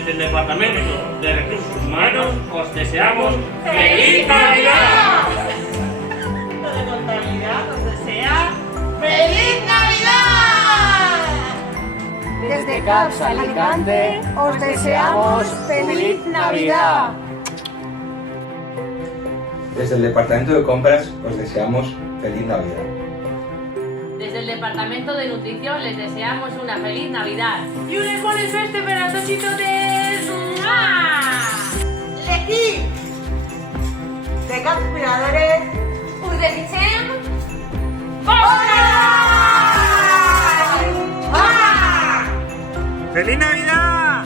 Desde el Departamento de Recursos Humanos os deseamos ¡Feliz Navidad! Lo de contabilidad os desea ¡Feliz Navidad! Desde CAPS Alicante os deseamos feliz Navidad. Desde el Departamento de Compras os deseamos feliz Navidad. Desde el Departamento de Nutrición les deseamos una feliz Navidad. I unes bones festes per a tots i totes! L'equip de Caps Cuidadores us desitgem bon Nadal! ¡Feliz Navidad!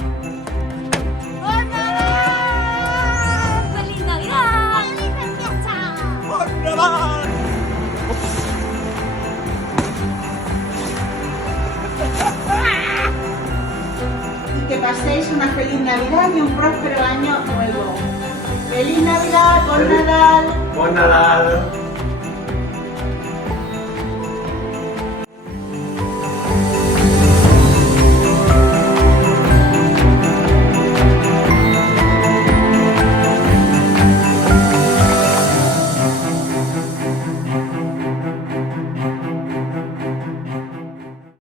¡Bon Nadal! ¡Feliz Navidad! ¡Feliz fiesta! ¡Bon Nadal! Y que paséis una feliz Navidad y un próspero año nuevo. ¡Feliz Navidad! ¡Bon Nadal! ¡Bon Nadal!